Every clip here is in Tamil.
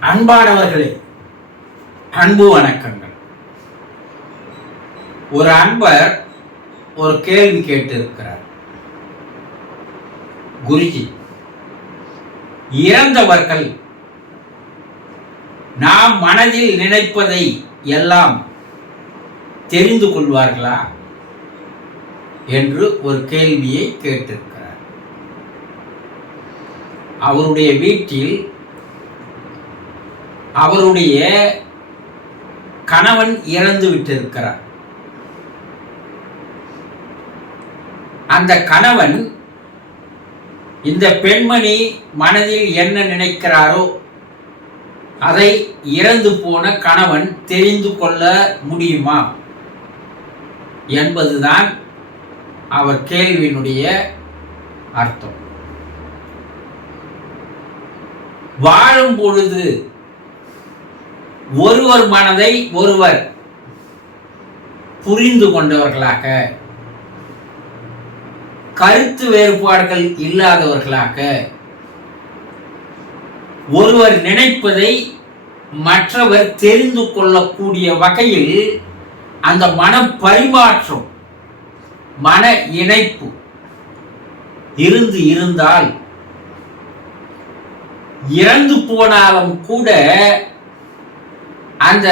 அன்பானவர்களே அன்பு வணக்கங்கள். ஒரு அன்பர் ஒரு கேள்வி கேட்டிருக்கிறார். குருஜி இறந்தவர்கள் நாம் மனதில் நினைப்பதை எல்லாம் தெரிந்து கொள்வார்களா என்று ஒரு கேள்வியை கேட்டிருக்கிறார். அவருடைய வீட்டில் அவருடைய கணவன் இறந்து விட்டிருக்கிறார். அந்த கணவன் இந்த பெண்மணி மனதில் என்ன நினைக்கிறாரோ அதை இறந்து போன கணவன் தெரிந்து கொள்ள முடியுமா என்பதுதான் அவர் கேள்வியினுடைய அர்த்தம். வாழும் பொழுது ஒருவர் மனதை ஒருவர் புரிந்து கொண்டவர்களாக கருத்து வேறுபாடுகள் இல்லாதவர்களாக ஒருவர் நினைப்பதை மற்றவர் தெரிந்து கொள்ளக்கூடிய வகையில் அந்த மன பரிமாற்றம் மன இணைப்பு இருந்து இருந்தால் இறந்து போனாலும் கூட அந்த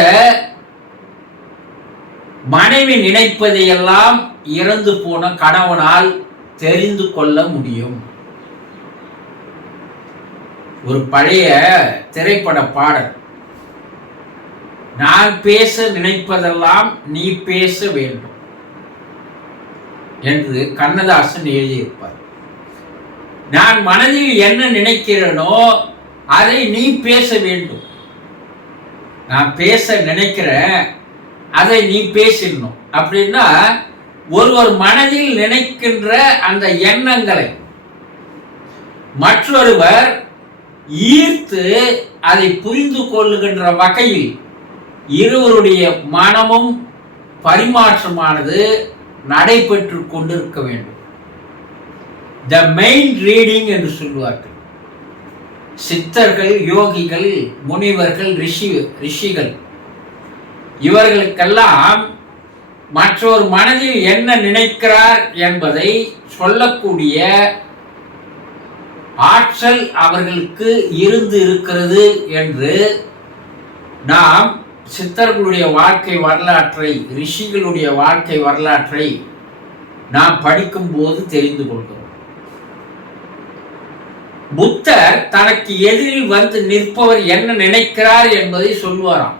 மனைவி நினைப்பதையெல்லாம் இறந்து போன கணவனால் தெரிந்து கொள்ள முடியும். ஒரு பழைய திரைப்பட பாடல். நான் பேச நினைப்பதெல்லாம் நீ பேச வேண்டும் என்று கண்ணதாசன் எழுதியிருப்பார். நான் மனதில் என்ன நினைக்கிறேனோ அதை நீ பேச வேண்டும். நான் பேச நினைக்கிறேன் அதை நீ பேசிடணும். அப்படின்னா ஒருவர் மனதில் நினைக்கின்ற அந்த எண்ணங்களை மற்றொருவர் ஈர்த்து அதை புரிந்து கொள்ளுகின்ற வகையில் இருவருடைய மனமும் பரிமாற்றமானது நடைபெற்று கொண்டிருக்க வேண்டும். த மெயின் ரீடிங் என்று சொல்லுவார்கள். சித்தர்கள் யோகிகள் முனிவர்கள் ரிஷி ரிஷிகள். இவர்களுக்கெல்லாம் மற்றொரு மனதில் என்ன நினைக்கிறார் என்பதை சொல்லக்கூடிய ஆற்றல் அவர்களுக்கு இருந்து இருக்கிறது என்று நாம் சித்தர்களுடைய வாழ்க்கை வரலாற்றை ரிஷிகளுடைய வாழ்க்கை வரலாற்றை நாம் படிக்கும்போது தெரிந்து கொள்கிறோம். புத்தர் தனக்கு எதிரில் வந்து நிற்பவர் என்ன நினைக்கிறார் என்பதை சொல்லுவாராம்.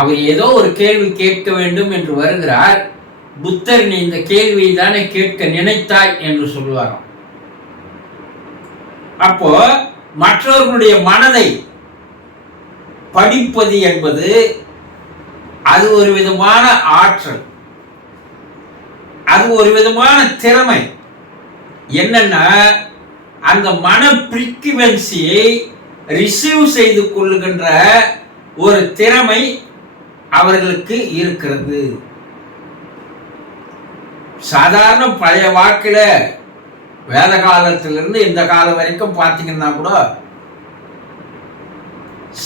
அவர் ஏதோ ஒரு கேள்வி கேட்க வேண்டும் என்று வருகிறார். புத்தர் நீ இந்த கேள்வியை தானே கேட்க நினைத்தாய் என்று சொல்லுவாராம். அப்போ மற்றவர்களுடைய மனதை படிப்பது என்பது அது ஒரு விதமான ஆற்றல். அது ஒரு விதமான திறமை. என்னன்னா அந்த மன பிரிக்குவன்சியை ரிசீவ் செய்து கொள்ளுகின்ற ஒரு திறமை அவர்களுக்கு இருக்கிறது. சாதாரண பழைய வாக்கில் வேத காலத்திலிருந்து இந்த காலம் வரைக்கும் பார்த்தீங்கன்னா கூட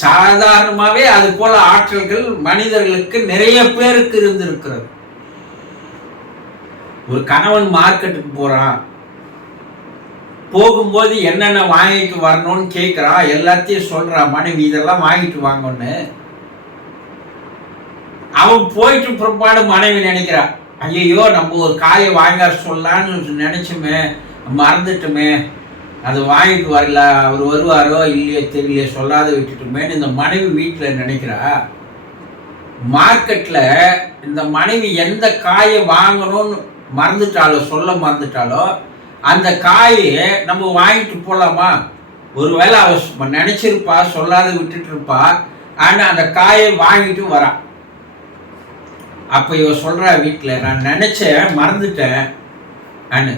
சாதாரணமாகவே அது போல ஆற்றல்கள் மனிதர்களுக்கு நிறைய பேருக்கு இருந்திருக்கிறது. ஒரு கணவன் மார்க்கெட்டுக்கு போகிறான் போகும்போது என்னென்ன வாங்கிட்டு வரணும்னு கேட்குறான் எல்லாத்தையும் சொல்கிறா மனைவி இதெல்லாம் வாங்கிட்டு வாங்கன்னு. அவன் போயிட்டு பிற்பாடு மனைவி நினைக்கிறா ஐயோ நம்ம ஒரு காயை வாங்க சொல்லலான்னு நினச்சுமே மறந்துட்டுமே அது வாங்கிட்டு வரல அவர் வருவாரோ இல்லையோ தெரியல சொல்லாத விட்டுட்டுமேன்னு இந்த மனைவி வீட்டில் நினைக்கிறா. மார்க்கெட்டில் இந்த மனைவி எந்த காயை வாங்கணும்னு மறந்துட்டாலோ சொல்ல மறந்துட்டாலோ அந்த காயை நம்ம வாங்கிட்டு போகலாமா ஒருவேளை அவ நினைச்சிருப்பா சொல்லாத விட்டுட்டு இருப்பா ஆனால் அந்த காயை வாங்கிட்டு வரா. அப்போ இவ சொல்கிறா வீட்டில் நான் நினச்சேன் மறந்துட்டேன். அண்ணு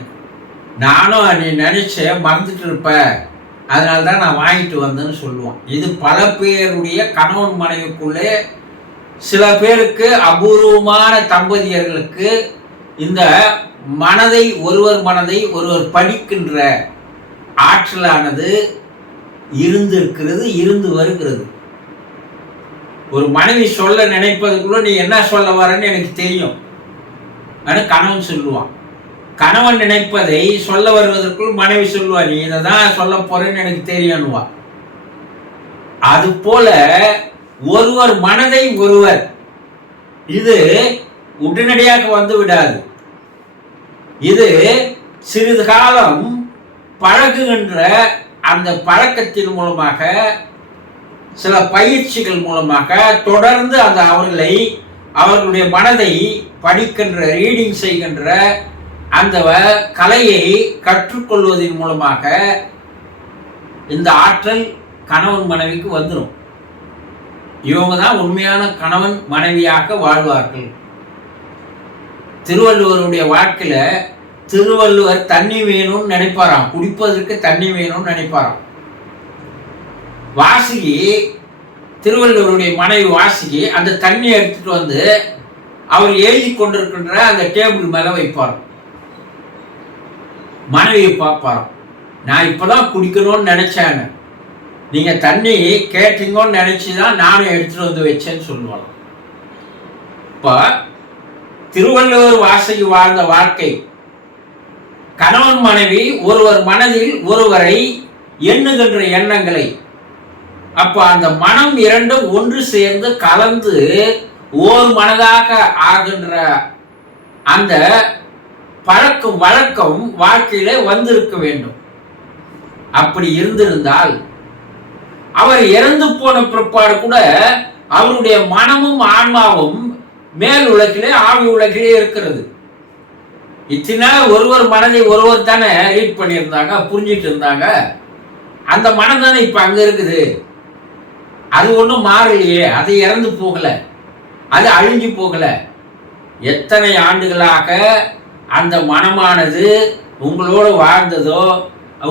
நானும் நீ நினச்சேன் மறந்துட்டு இருப்ப அதனால தான் நான் வாங்கிட்டு வந்தேன்னு சொல்லுவான். இது பல பேருடைய கணவன் மனைவிக்குள்ளே சில பேருக்கு அபூர்வமான தம்பதியர்களுக்கு இந்த மனதை ஒருவர் மனதை ஒருவர் படிக்கின்ற ஆற்றலானது இருந்திருக்கிறது இருந்து வருகிறது. ஒரு மனைவி சொல்ல நினைப்பதுக்குள்ள நீ என்ன சொல்ல வரன்னு எனக்கு தெரியும். ஆனால் கணவன் சொல்லுவான். கணவன் நினைப்பதை சொல்ல வருவதற்குள் மனைவி சொல்லுவா நீ இதை தான் சொல்ல போறேன்னு எனக்கு தெரியணுவா அது போல ஒருவர் மனதை ஒருவர் இது உடனடியாக வந்து விடாது. இது சிறிது காலம் பழகுகின்ற அந்த பழக்கத்தின் மூலமாக சில பயிற்சிகள் மூலமாக தொடர்ந்து அந்த அவர்களை அவர்களுடைய மனதை படிக்கின்ற ரீடிங் செய்கின்ற அந்த கலையை கற்றுக்கொள்வதன் மூலமாக இந்த ஆற்றல் கணவன் மனைவிக்கு வந்துடும் இவங்க தான் உண்மையான கணவன் மனைவியாக வாழ்வார்கள். திருவள்ளுவருடைய வாழ்க்கையில் திருவள்ளுவர் தண்ணி வேணும்னு நினைப்பாராம். குடிப்பதற்கு தண்ணி வேணும்னு நினைப்பாராம். வாசுகி திருவள்ளுவருடைய மனைவி வாசுகி அந்த தண்ணியை எடுத்துட்டு வந்து அவர் எழுதி கொண்டிருக்கின்ற அந்த டேபிள் மேலே வைப்பார். மனைவியை பார்ப்பாராம். நான் இப்போதான் குடிக்கணும்னு நினைச்சேன்னு. நீங்க தண்ணி கேட்டீங்கன்னு நினச்சி தான் நானும் எடுத்துட்டு வந்து வச்சேன்னு சொல்லுவாங்க இப்போ திருவள்ளுவர் வாசகி வாழ்ந்த வாழ்க்கை. கணவன் மனைவி ஒருவர் மனதில் ஒருவரை எண்ணுகின்ற எண்ணங்களை. அப்ப அந்த மனம் இரண்டும் ஒன்று சேர்ந்து கலந்து ஓர் மனதாக ஆகின்ற அந்த பழக்கம் வழக்கம் வாழ்க்கையிலே வந்திருக்க வேண்டும். அப்படி இருந்திருந்தால் அவர் இறந்து போன பிற்பாடு கூட அவருடைய மனமும் ஆன்மாவும் மேல் உலகிலே ஆவி உலகிலே இருக்கிறது. இத்தனை ஒருவர் மனதை ஒருவர் தானே ரீட் பண்ணியிருந்தாங்க புரிஞ்சிட்டு இருந்தாங்க. அந்த மனம் தானே இப்போ அங்கே இருக்குது. அது ஒன்றும் மாறலையே அது இறந்து போகலை. அது அழிஞ்சு போகலை. எத்தனை ஆண்டுகளாக அந்த மனமானது உங்களோட வாழ்ந்ததோ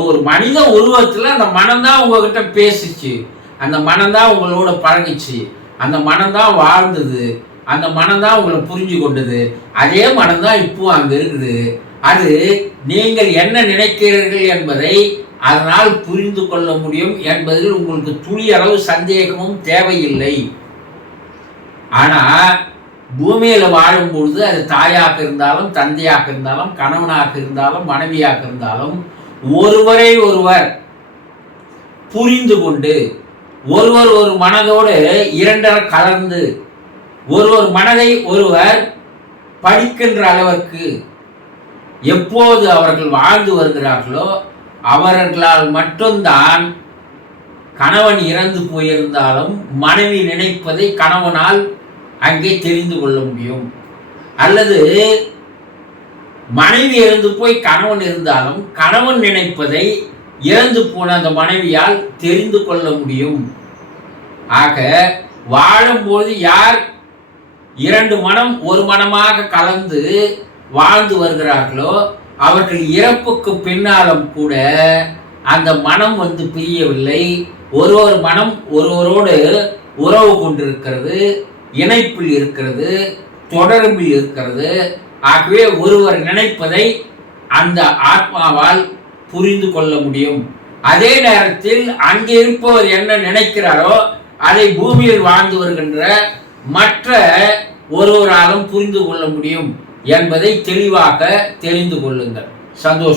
ஒரு மனித உருவத்தில் அந்த மனம்தான் உங்ககிட்ட பேசிச்சு. அந்த மனம்தான் உங்களோட பழகிச்சு. அந்த மனம்தான் வாழ்ந்தது. அந்த மனம் தான் உங்களை புரிஞ்சு கொண்டது அதே மனம் தான் இப்போ அங்கே இருக்குது. அது நீங்கள் என்ன நினைக்கிறீர்கள் என்பதை அதனால் புரிந்து கொள்ள முடியும் என்பதில் உங்களுக்கு துளி அளவு சந்தேகமும் தேவையில்லை. ஆனால் பூமியில் வாழும் பொழுது அது தாயாக இருந்தாலும் தந்தையாக இருந்தாலும் கணவனாக இருந்தாலும் மனைவியாக இருந்தாலும் ஒருவரை ஒருவர் புரிந்து கொண்டு ஒருவர் ஒரு மனதோடு இரண்டரை கலந்து ஒருவர் மனதை ஒருவர் படிக்கின்ற அளவிற்கு எப்போது அவர்கள் வாழ்ந்து வருகிறார்களோ அவர்களால் மட்டும்தான் கணவன் இறந்து போயிருந்தாலும் மனைவி நினைப்பதை கணவனால் அங்கே தெரிந்து கொள்ள முடியும். அல்லது மனைவி இறந்து போய் கணவன் இருந்தாலும் கணவன் நினைப்பதை இறந்து போன அந்த மனைவியால் தெரிந்து கொள்ள முடியும். ஆக வாழும்போது யார் இரண்டு மனம் ஒரு மனமாக கலந்து வாழ்ந்து வருகிறார்களோ அவர்கள் இறப்புக்கு பின்னாலும் கூட அந்த மனம் வந்து பிரியவில்லை. ஒரு ஒரு மனம் ஒருவரோடு உறவு கொண்டிருக்கிறது இணைப்பில் இருக்கிறது தொடர்பில் இருக்கிறது. ஆகவே ஒருவர் நினைப்பதை அந்த ஆத்மாவால் புரிந்து கொள்ள முடியும். அதே நேரத்தில் அங்கே இருப்பவர் என்ன நினைக்கிறாரோ அதை பூமியில் வாழ்ந்து வருகின்ற மற்ற ஒருவராலும் புரிந்து கொள்ள முடியும் என்பதை தெளிவாக தெரிந்து கொள்ளுங்கள். சந்தோஷம்.